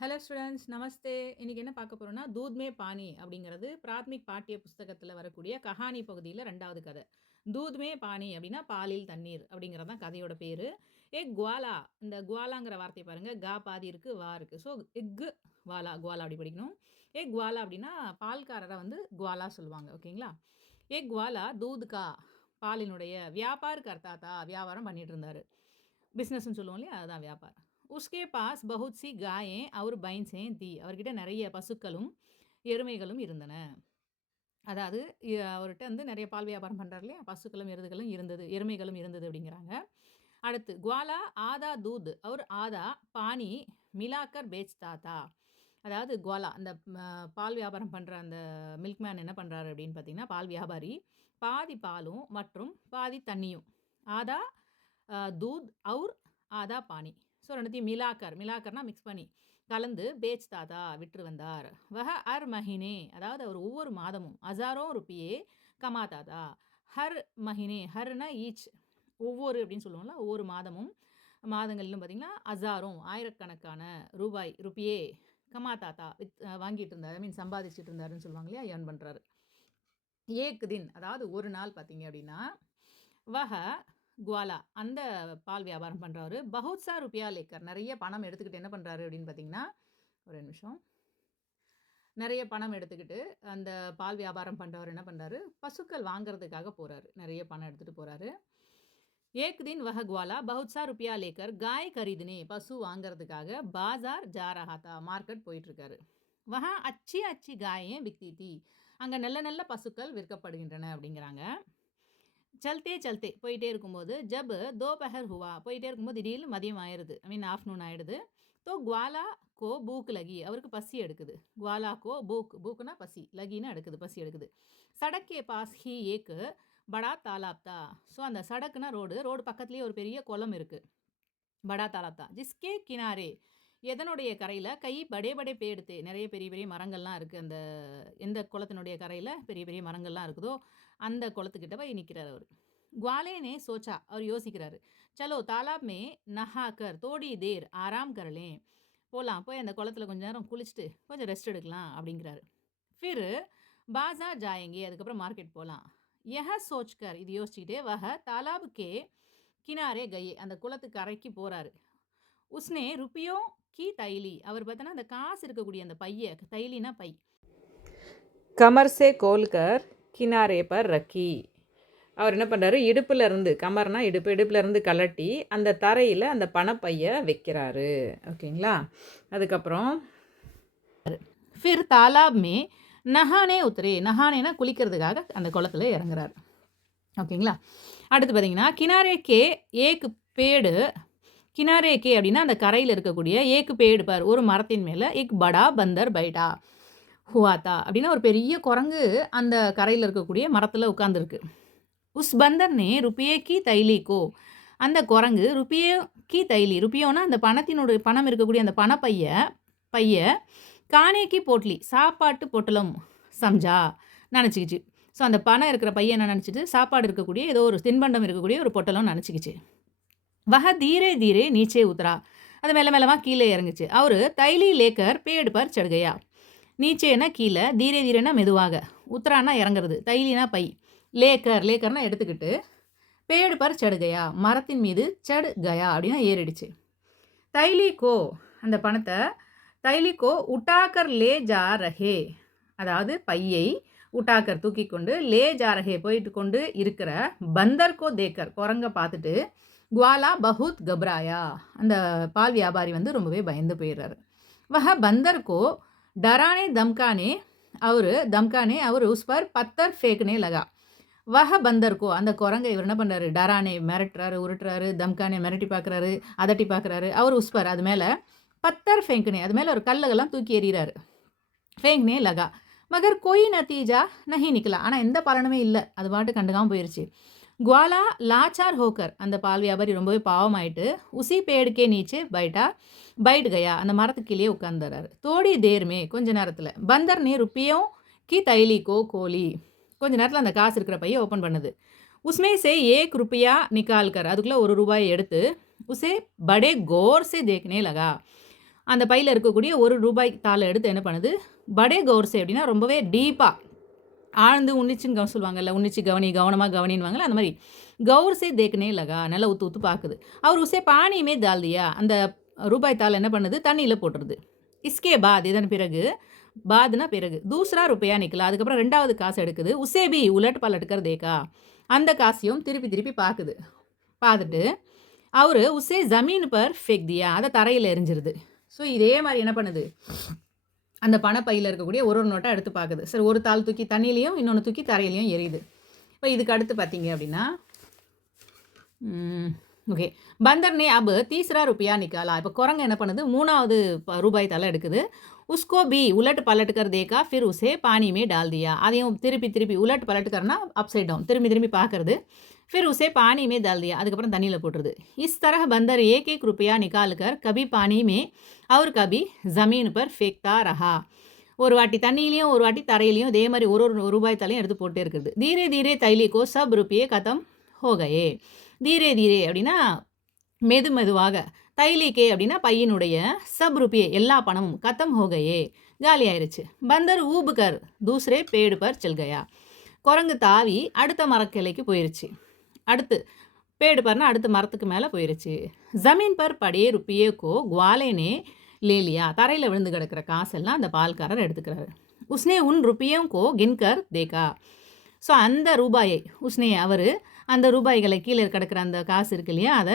Hello students, நமஸ்தே. இன்னைக்கு என்ன பார்க்க போறோம்னா, தூத் மே பானி அப்படிங்கிறது பிராத்மிக் பாட்டிய புஸ்தகத்தில் வரக்கூடிய கஹானி பகுதியில் 2வது கதை. தூத் மே பானி அப்படின்னா பாலில் தண்ணீர் அப்படிங்கிறது தான் கதையோட பேர். குவாலா, இந்த குவாலாங்கிற வார்த்தையை பாருங்க, கா பாதி இருக்கு, வா இருக்கு. ஸோ எக்கு வாலா, குவாலா அப்படி படிக்கணும். குவாலா அப்படின்னா பால்காரரை வந்து குவாலா சொல்லுவாங்க. ஓகேங்களா? குவாலா தூதுக்கா, பாலினுடைய வியாபார் கர்த்தாத்தா, வியாபாரம் பண்ணிட்டு இருந்தாரு. பிஸ்னஸ்ன்னு சொல்லுவோம் இல்லையா, அதுதான் வியாபாரம். உஸ்கே பாஸ் பகுத் சி காயே அவர் பைன்சேன் தி, அவர்கிட்ட நிறைய பசுக்களும் எருமைகளும் இருந்தன. அதாவது அவர்கிட்ட வந்து நிறைய பால் வியாபாரம் பண்ணுறாரு இல்லையா, பசுக்களும் எருதுகளும் இருந்தது, எருமைகளும் இருந்தது அப்படிங்கிறாங்க. அடுத்து குவாலா ஆதா தூத் அவர் ஆதா பானி மிலாக்கர் பேச்தா தா. அதாவது குவாலா அந்த பால் வியாபாரம் பண்ணுற அந்த மில்க்மேன் என்ன பண்ணுறாரு அப்படின்னு பார்த்தீங்கன்னா, பால் வியாபாரி பாதி பாலும் மற்றும் பாதி தண்ணியும், ஆதா தூத் அவுர் ஆதா பானி, ஸோ ரெண்டுத்தையும் மிலாக்கர்னா மிக்ஸ் பண்ணி கலந்து பேச் தாதா விற்று வந்தார். வஹ அர் மஹினே, அதாவது அவர் ஒவ்வொரு மாதமும் ஹசாரோ ருப்பியே கமாதாதா. ஹர் மஹினே, ஹர்னா ஈச், ஒவ்வொரு அப்படின்னு சொல்லுவோம்ல, ஒவ்வொரு மாதமும் மாதங்களிலும் பார்த்தீங்கன்னா ஹசாரும் ஆயிரக்கணக்கான ரூபாய் ருப்பியே கமாதாத்தா வாங்கிட்டு இருந்தார், ஐ மீன் சம்பாதிச்சுட்டு இருந்தாருன்னு சொல்லுவாங்க இல்லையா, ஏர்ன் பண்ணுறாரு. ஏக் தின், அதாவது ஒரு நாள் பார்த்தீங்க அப்படின்னா, வஹ குவாலா அந்த பால் வியாபாரம் பண்ணுறவர் பகுத் சா ருப்பியா லேக்கர், நிறைய பணம் எடுத்துக்கிட்டு என்ன பண்ணுறாரு அப்படின்னு பார்த்தீங்கன்னா, ஒரு நிமிஷம், நிறைய பணம் எடுத்துக்கிட்டு அந்த பால் வியாபாரம் பண்ணுறவர் என்ன பண்ணுறாரு, பசுக்கள் வாங்குறதுக்காக போகிறாரு, நிறைய பணம் எடுத்துகிட்டு போகிறாரு. ஏக் தின் வஹ குவாலா பகுத் சா ருப்பியா லேக்கர் காய் கரீதுனே, பசு வாங்குறதுக்காக பாஜார் ஜா ரஹா தா, மார்க்கெட் போயிட்டுருக்காரு. வஹா அச்சி அச்சி காயே பிக்தி தி, அங்கே நல்ல நல்ல பசுக்கள் விற்கப்படுகின்றன அப்படிங்கிறாங்க. சல்தே சல்தே போயிட்டே இருக்கும்போது, ஜப் தோபஹர் ஹுவா, போயிட்டே இருக்கும்போது திடீர்னு மதியம் ஆயிடுது, ஐ மீன் ஆஃப்டர்நூன் ஆயிடுது. தோ குவாலா கோ பூக் லகி, அவருக்கு பசி எடுக்குது. குவாலா கோ பூக்குனா பசி, லகினா எடுக்குது, பசி எடுக்குது. சடக்கே பாஸ் ஹி ஏக்கு படா தாலாப்தா, ஸோ அந்த சடக்குனா ரோடு பக்கத்துலேயே ஒரு பெரிய குளம் இருக்குது, படா தாலாப்தா. ஜிஸ்கே கினாரே, எதனுடைய கரையில், கை படே படே பேடுத்து, நிறைய பெரிய பெரிய மரங்கள்லாம் இருக்குது. அந்த எந்த குளத்தினுடைய கரையில் பெரிய பெரிய மரங்கள்லாம் இருக்குதோ அந்த குளத்துக்கிட்ட போய் நிற்கிறார் அவர். குவாலேனே சோச்சா, அவர் யோசிக்கிறாரு, சலோ தாலாப் மே நஹாக்கர் தோடி தேர் ஆராம் கரலேன், போகலாம், போய் அந்த குளத்தில் கொஞ்சம் நேரம் குளிச்சுட்டு கொஞ்சம் ரெஸ்ட் எடுக்கலாம் அப்படிங்கிறாரு. ஃபிர் பாஜார் ஜாயங்கி, அதுக்கப்புறம் மார்க்கெட் போகலாம். சோச்கர், இது யோசிச்சுக்கிட்டே வஹ தாலாபுக்கே கினாரே கயே, அந்த குளத்துக்கு கரைக்கு போகிறாரு. உஸ்னே ருப்பியோ கி தைலி, அவர் பார்த்தோன்னா அந்த காசு இருக்கக்கூடிய அந்த பைய, தைலினா by, Qamar say Holkar Kinare per ரக்கி, அவர் என்ன பண்ணுறாரு, இடுப்பில் இருந்து, கமர்னா இடுப்பில் இருந்து கலட்டி அந்த தரையில் அந்த பணப்பையை வைக்கிறாரு. ஓகேங்களா? அதுக்கப்புறம் ஃபிர் தாலாப் மே நஹானே உத்தரே, நஹானேனா குளிக்கிறதுக்காக அந்த குளத்தில் இறங்குறாரு. ஓகேங்களா? அடுத்து பார்த்தீங்கன்னா, கினாரேக்கே ஏக்கு பேடு, கினாரேக்கே அப்படின்னா அந்த கரையில் இருக்கக்கூடிய ஏக்கு பேடு பார், ஒரு மரத்தின் மேலே எக் படா பந்தர் பைட்டா ஹுவாத்தா, அப்படின்னா ஒரு பெரிய குரங்கு அந்த கரையில் இருக்கக்கூடிய மரத்தில் உட்காந்துருக்கு. உஸ் பந்தர் நே ருப்பியே கி தைலி கோ, அந்த குரங்கு ருப்பியே கி தைலி, ருப்பியோனா அந்த பணத்தினுடைய பணம் இருக்கக்கூடிய அந்த பைய காணேக்கி போட்லி, சாப்பாட்டு பொட்டலம் சம்ஜா, நினச்சிக்கிச்சு. ஸோ அந்த பணம் இருக்கிற பையன் என்ன நினச்சிட்டு, சாப்பாடு இருக்கக்கூடிய ஏதோ ஒரு தின்பண்டம் இருக்கக்கூடிய ஒரு பொட்டலம் நினச்சிக்கிச்சு. வஹ தீரே தீரே நீச்சே உத்தரா, அது மெல்ல மெல்லமாக கீழே இறங்குச்சு. அவர் தைலி லேக்கர் பேடு பர் சடுகையா, நீச்சேனா கீழே, தீரே தீரேனா மெதுவாக, உத்தரானா இறங்குறது, தைலினா பை, லேக்கர்னா எடுத்துக்கிட்டு, பேடு பர் சடுகையா, மரத்தின் மீது சடுகயா அப்படின்னா ஏறிடுச்சு. தைலிகோ, அந்த பணத்தை தைலிகோ உட்டாக்கர் லே ஜா ரஹே, அதாவது பையை உட்டாக்கர் தூக்கி கொண்டு, லே ஜா ரஹே போயிட்டு கொண்டு இருக்கிற, பந்தர்கோ தேக்கர் குரங்க பார்த்துட்டு, குவாலா பஹுத் கப்ராயா, அந்த பால் வியாபாரி வந்து ரொம்பவே பயந்து போயிடுறாரு. வஹ பந்தர்கோ டரானே தம்கானே அவர் உஸ் பர் பத்தர் ஃபேக்னே லகா. வஹ பந்தர்கோ, அந்த குரங்கை இவர் என்ன பண்ணுறாரு, டரானே மிரட்டுறாரு, உருட்டுறாரு, தம்கானே மிரட்டி பார்க்குறாரு, அதட்டி பார்க்குறாரு. அவர் உஸ்பர், அது மேலே பத்தர் ஃபேங்க்னே, அது மேலே ஒரு கல்லெல்லாம் தூக்கி எறிகிறாரு. ஃபேங்க்னே லகா மகர் கோய் நத்தீஜா நஹி நிக்கலா, ஆனால் எந்த பலனுமே இல்லை, அது பாட்டு கண்டுக்காமல் போயிடுச்சு. குவாலா லாச்சார் ஹோக்கர், அந்த பால் வியாபாரி ரொம்பவே பாவமாயிட்டு, உசி பேடுக்கே நீச்சே பைட் கயா, அந்த மரத்துக்கு கீழே உட்காந்துறாரு. தோடி தேர்மே, கொஞ்ச நேரத்தில், பந்தர் நே ருப்பியும் கி தைலி கோ கோலி, கொஞ்ச நேரத்தில் அந்த காசு இருக்கிற பையை ஓப்பன் பண்ணுது. உஸ்மே சே ஏக் ருப்பியா நிக்கால்கர், அதுக்குள்ளே ஒரு ரூபாயை எடுத்து, உசே படே கோர் சே தேக்னே லகா, அந்த பையில் இருக்கக்கூடிய ₹1 தாளை எடுத்து என்ன பண்ணுது, படே கௌர் சே அப்படின்னா ரொம்பவே டீப்பாக ஆழ்ந்து உன்னிச்சுன்னு சொல்லுவாங்கல்ல, உன்னிச்சு கவனி, கவனமாக கவனின்னுவாங்கல்ல, அந்த மாதிரி கௌர் சே தேக்னே லகா, நல்லா உத்து உத்து பார்க்குது. அவர் உசே பானியுமே தால் தியா, அந்த ரூபாய் தாள் என்ன பண்ணுது, தண்ணியில் போட்டுருது. இஸ்கே பாத், இதன் பிறகு, பாத்னா பிறகு, தூசரா ரூபாயா நிக்கலா, அதுக்கப்புறம் 2வது காசு எடுக்குது. உசே பி உலட் பலட் கர் தேக்கா, அந்த காசையும் திருப்பி திருப்பி பார்க்குது. பார்த்துட்டு அவரு உசே ஜமீன் பர் ஃபேக் தியா, அதை தரையில் எரிஞ்சிருது. ஸோ இதே மாதிரி என்ன பண்ணுது, அந்த பணப்பையில் இருக்கக்கூடிய ஒரு ஒரு நோட்டை எடுத்து பார்க்குது. சரி, ஒரு தாள் தூக்கி தண்ணியிலையும் இன்னொன்று தூக்கி தரையிலையும் எரியுது. இப்போ இதுக்கு அடுத்து பார்த்தீங்க அப்படின்னா, ஓகே, பந்தர் நே அப் தீஸ்ரா ரூபாயா நிக்காலா, இப்போ குரங்கு என்ன பண்ணுது, 3வது ரூபாய் தாளை எடுக்குது. உஸ்கோ பி உலட் பலட் கர் தேக்கா, ஃபிர் உசே பானி மே டால் தியா, அதையும் திருப்பி திருப்பி உலட் பலட் கர்னா அப்சைட் டவுன், திரும்பி திரும்பி பார்க்கறது. फिर उसे पानी में डाल दिया, அதுக்கப்புறம் தண்ணியில் போட்டுருது. इस तरह बंदर एक एक रुपया निकाल कर कभी पानी में और कभी ज़मीन पर फेंकता रहा. ஒரு வாட்டி தண்ணியிலையும் ஒரு வாட்டி தரையிலையும் இதே மாதிரி ஒரு ஒரு ரூபாய் தாளையும் எடுத்து போட்டே இருக்குது. தீரே தீரே தைலிக்கோ சப் ருப்பியே கதம் ஹோகையே. தீரே தீரே அப்படின்னா மெது மெதுவாக, தைலிக்கே அப்படின்னா பையனுடைய, சப் ருப்பியே எல்லா பணமும், கதம் ஹோகையே காலி ஆயிருச்சு. பந்தர் ஊபுகர் தூசரே பேடு பர் செல் கயா, குரங்கு தாவி அடுத்த மரக்கிளைக்கு போயிருச்சு. அடுத்து பேடு பர்னா அடுத்த மரத்துக்கு மேலே போயிருச்சு. ஜமீன் பர் படே ருப்பியே கோ குவாலேனே லேலியா, தரையில் விழுந்து கிடக்கிற காசெல்லாம் அந்த பால்காரர் எடுத்துக்கிறாரு. உஸ்னே உன் ருப்பியும் கோ கின்கர் தேக்கா, ஸோ அந்த ரூபாயை உஸ்னே அவர் அந்த ரூபாய்களை கீழே கிடக்கிற அந்த காசு இருக்கு இல்லையா, அதை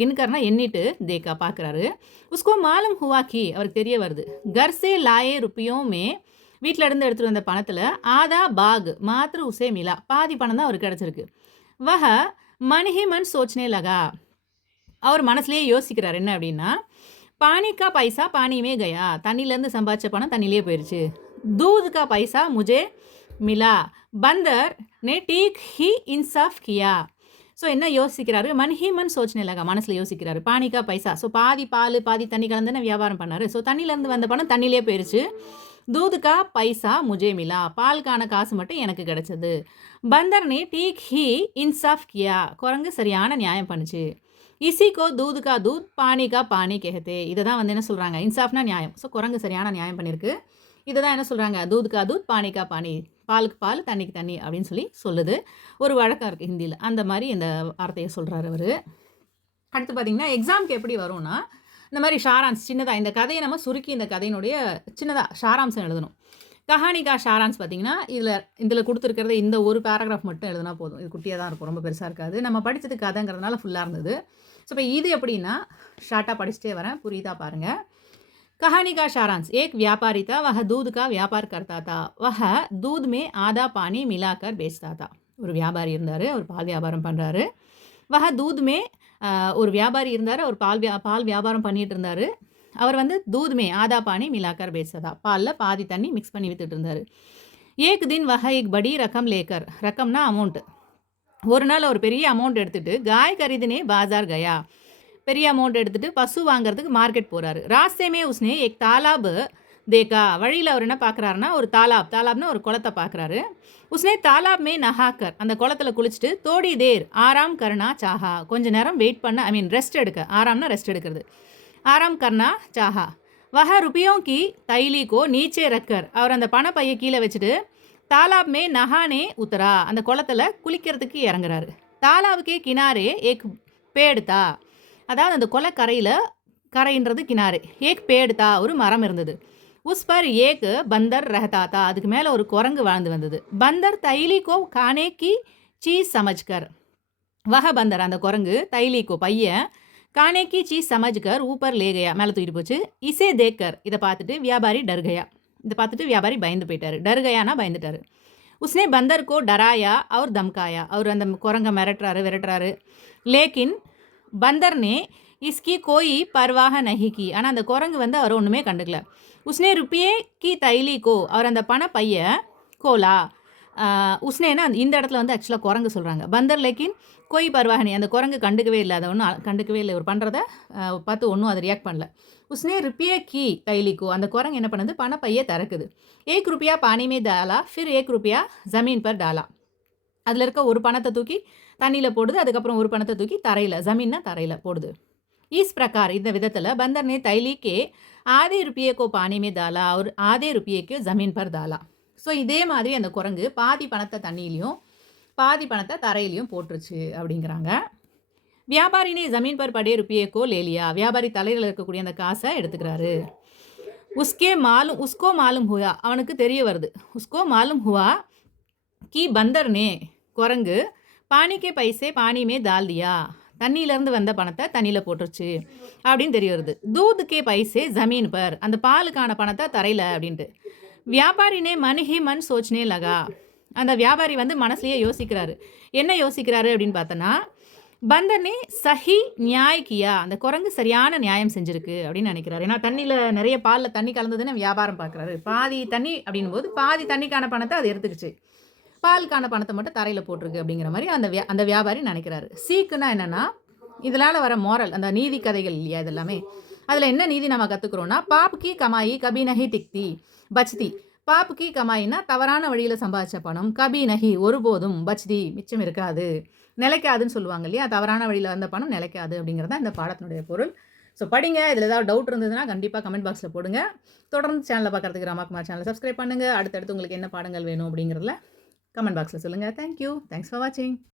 கின்கர்னா எண்ணிட்டு தேக்கா பார்க்குறாரு. உஸ்கோ மாலும் ஹுவாக்கி, அவருக்கு தெரிய வருது. கர்சே லாயே ருப்பியோமே, வீட்டில் இருந்து எடுத்துகிட்டு வந்த பணத்தில் ஆதா பாக் மாத்திர உசே மிலா, பாதி பணம் தான் அவருக்கு கிடச்சிருக்கு. வஹ மன்ஹி மன் சோச்னே லகா, அவர் மனசுலேயே யோசிக்கிறார் என்ன அப்படின்னா, பானிக்கா பைசா பானியுமே கயா, தண்ணியிலேருந்து சம்பாதிச்ச பணம் தண்ணியிலே போயிடுச்சு. தூதுக்கா பைசா முஜே மிலா, பந்தர் நே டீக் ஹி இன்சாஃப் கியா. ஸோ என்ன யோசிக்கிறாரு, மன்ஹி மன் சோச்னே லகா, மனசில் யோசிக்கிறாரு. பானிக்கா பைசா, ஸோ பாதி பால் பாதி தண்ணி கலந்துன்னு வியாபாரம் பண்ணார். ஸோ தண்ணியிலேருந்து வந்த பணம் தண்ணியிலே போயிடுச்சு. தூதுக்கா பைசா முஜே மிலா, பாலுக்கான காசு மட்டும் எனக்கு கிடைச்சது. பந்தர் நே டீக் ஹி இன்சாஃப் கியா, குரங்கு சரியான நியாயம் பண்ணுச்சு. இசிக்கோ தூதுக்கா தூத் பானிக்கா பானி கேஹத்தே, இதை தான் வந்து என்ன சொல்கிறாங்க, இன்சாஃப்னா நியாயம். ஸோ குரங்கு சரியான நியாயம் பண்ணியிருக்கு. இதை தான் என்ன சொல்கிறாங்க, தூதுக்கா தூத் பானிக்கா பானி, பாலுக்கு பால் தண்ணிக்கு தண்ணி அப்படின்னு சொல்லி சொல்லுது. ஒரு வழக்கம் இருக்குது ஹிந்தியில், அந்த மாதிரி இந்த வார்த்தையை சொல்கிறாரு அவர். அடுத்து பார்த்திங்கன்னா எக்ஸாமுக்கு எப்படி வரும்னா, இந்த மாதிரி ஷாரான்ஸ் சின்னதாக, இந்த கதையை நம்ம சுருக்கி இந்த கதையினுடைய சின்னதாக ஷாராம்சம் எழுதணும். கஹானிகா ஷாரான்ஸ் பார்த்திங்கன்னா இதில் கொடுத்துருக்கிறது இந்த ஒரு பேராகிராஃப் மட்டும் எழுதுனா போதும். இது குட்டியாக தான் இருக்கும், ரொம்ப பெருசாக இருக்காது. நம்ம படித்தது கதைங்கிறதுனால ஃபுல்லாக இருந்தது. ஸோ இப்போ இது எப்படின்னா ஷார்ட்டாக படிச்சுட்டே வரேன், புரியுதா பாருங்கள். कहानी का सारांश, एक व्यापारी था, वह दूध का व्यापार करता था. वह दूध में आधा पानी मिलाकर बेचता था. ஒரு வியாபாரி இருந்தார், அவர் பால் வியாபாரம் பண்ணுறாரு. வஹ தூத் மே, ஒரு வியாபாரி இருந்தார், அவர் பால் வியாபாரம் பண்ணிகிட்டு இருந்தார். அவர் வந்து தூத் மே ஆதா பானி மிலாக்கர் பேச்சதா, பாலில் பாதி தண்ணி மிக்ஸ் பண்ணி வித்துட்டு இருந்தார். ஏக் தின் வஹ एक बड़ी रकम लेकर, ரக்கம்னா அமௌண்ட், ஒரு நாள் ஒரு பெரிய அமௌண்ட் எடுத்துகிட்டு காய் கரிதுனே பாஜார் கயா, பெரிய அமௌண்ட் எடுத்துகிட்டு பசு வாங்குறதுக்கு மார்க்கெட் போகிறாரு. ராஸ்தேமே உஸ்னே எக் தாலாப் தேக்கா, வழியில் அவர் என்ன பார்க்குறாருன்னா ஒரு தாலாப்னா ஒரு குளத்தை பார்க்குறாரு. உஸ்னே தாலாப் மே நஹாக்கர், அந்த குளத்தில் குளிச்சுட்டு தோடி தேர் ஆராம் கர்னா சாஹா, கொஞ்சம் நேரம் வெயிட் பண்ண, ரெஸ்ட் எடுக்க, ஆராம்னா ரெஸ்ட் எடுக்கிறது, ஆராம் கர்னா சாஹா. வஹ ருபியோं की தைலி கோ நீச்சே ரக்கர், அவர் அந்த பணப்பையை கீழே வச்சுட்டு தாலாப் மே நஹானே உத்தரா, அந்த குளத்தில் குளிக்கிறதுக்கு இறங்குறாரு. தாலாவுக்கே கினாரே ஏக் பேடுதா, அதாவது அந்த கொலைக்கரையில், கரைன்றது கினாரே, ஏக் பேடுதா ஒரு மரம் இருந்தது. உஸ் பர் ஏக் பந்தர் ரஹதாத்தா, அதுக்கு மேலே ஒரு குரங்கு வாழ்ந்து வந்தது. பந்தர் தைலிகோ கானேக்கி சீஸ் சமஜ்கர், வஹ பந்தர் அந்த குரங்கு, தைலிகோ பையன், கானேக்கி சீஸ் சமஜ்கர் ஊப்பர் லேகையா, மேலே தூக்கிட்டு போச்சு. இசே தேக்கர், இதை பார்த்துட்டு வியாபாரி டர்கயா, இதை பார்த்துட்டு வியாபாரி பயந்து போயிட்டார். டர்கயானா பயந்துட்டார். உஸ்னே பந்தர் கோ டராயா அவர் தம்காயா, அவர் அந்த குரங்கை விரட்டுறாரு. லேக்கின் பந்தர் நே இஸ்கி கோயி பர்வாக நஹி கி, ஆனால் அந்த குரங்கு வந்து அவர் ஒன்றுமே கண்டுக்கல. உஸ்னே ருப்பியே கி தைலி கோ, அவர் அந்த பண பைய கோலா, உஸ்னேனா இந்த இடத்துல வந்து ஆக்சுவலாக குரங்கு சொல்கிறாங்க. பந்தர் லேக்கின் கோய் பர்வாகனி, அந்த குரங்கு கண்டுக்கவே இல்லை, அதை ஒன்றும் கண்டுக்கவே இல்லை, இவர் பண்ணுறத பார்த்து ஒன்றும் அதை ரியாக்ட் பண்ணல. உஸ்னே ருப்பியே கி தைலிக்கோ, அந்த குரங்கு என்ன பண்ணுது, பண பையை திறக்குது. ஏக் ருப்பியா பானிமே டாலா, ஃபிர் ஏக் ருப்பியா ஜமீன் பர் டாலா, அதில் இருக்க ஒரு பணத்தை தூக்கி தண்ணியில் போடுது, அதுக்கப்புறம் ஒரு பணத்தை தூக்கி தரையில், ஜமீன்னா தரையில் போடுது. ஈஸ் பிரகார், இந்த விதத்தில் பந்தர் நே தைலிக்கே ஆதே ருப்பியே கோ பானி மே டாலா और ஆதே ருப்பியேக்கு ஜமீன் பர் டாலா. ஸோ இதே மாதிரி அந்த குரங்கு பாதி பணத்தை தண்ணியிலையும் பாதி பணத்தை தரையிலையும் போட்டுருச்சு அப்படிங்கிறாங்க. வியாபாரி ने जमीन पर पड़े रुपये को ले लिया. வியாபாரி தலையில் இருக்கக்கூடிய அந்த காசை எடுத்துக்கிறாரு. उसको मालूम हुआ அவனுக்கு தெரிய வருது. उसको मालूम हुआ कि बंदर ने குரங்கு पानी के पैसे पानी में डाल दिया. தண்ணியிலேருந்து வந்த பணத்தை தண்ணியில் போட்டுருச்சு அப்படின்னு தெரிய வருது. दूध के पैसे जमीन पर அந்த பாலுக்கான பணத்தை தரையில் அப்படின்ட்டு. வியாபாரி ने मन ही मन सोचने लगा. அந்த வியாபாரி வந்து மனசுலயே யோசிக்கிறாரு. என்ன யோசிக்கிறாரு அப்படின்னு பார்த்தோன்னா, பந்தர்னே சஹி நியாய் கியா. அந்த குரங்கு சரியான நியாயம் செஞ்சிருக்கு அப்படின்னு நினைக்கிறாரு. ஏன்னா தண்ணியில் நிறைய பாலில் தண்ணி கலந்ததுன்னு வியாபாரம் பார்க்குறாரு. பாதி தண்ணி அப்படின் போது பாதி தண்ணிக்கான பணத்தை அது எடுத்துக்கிச்சு. பாலுக்கான பணத்தை மட்டும் தரையில் போட்டிருக்கு அப்படிங்கிற மாதிரி அந்த வியாபாரி நினைக்கிறாரு. சீக்குன்னா என்னென்னா, இதனால் வர மோரல், அந்த நீதி கதைகள் இல்லையா இதெல்லாமே. அதில் என்ன நீதி நம்ம கற்றுக்குறோன்னா, பாப் கி கமாயி கபி நஹி டிக்தி பச்தி. பாப் கி கமாயின்னா தவறான வழியில் சம்பாதிச்ச பணம், கபி நஹி ஒருபோதும், பச்தி மிச்சம் இருக்காது, நிலைக்காதுன்னு சொல்லுவாங்க இல்லையா. தவறான வழியில் வந்த பணம் நிலைக்காது அப்படிங்கிறத இந்த பாடத்தினுடைய பொருள். ஸோ படிங்க. இதில் ஏதாவது டவுட் இருந்ததுன்னா கண்டிப்பாக கமெண்ட் பாக்ஸில் போடுங்க. தொடர்ந்து சேனலை பார்க்குறதுக்கு ராமாகுமார் சேனலை சப்ஸ்கிரைப் பண்ணுங்கள். அடுத்தடுத்து உங்களுக்கு என்ன பாடங்கள் வேணும் அப்படிங்கிறதுல கமெண்ட் பாக்ஸில் சொல்லுங்கள். தேங்க்யூ. தேங்க்ஸ் ஃபார் வாட்சிங்.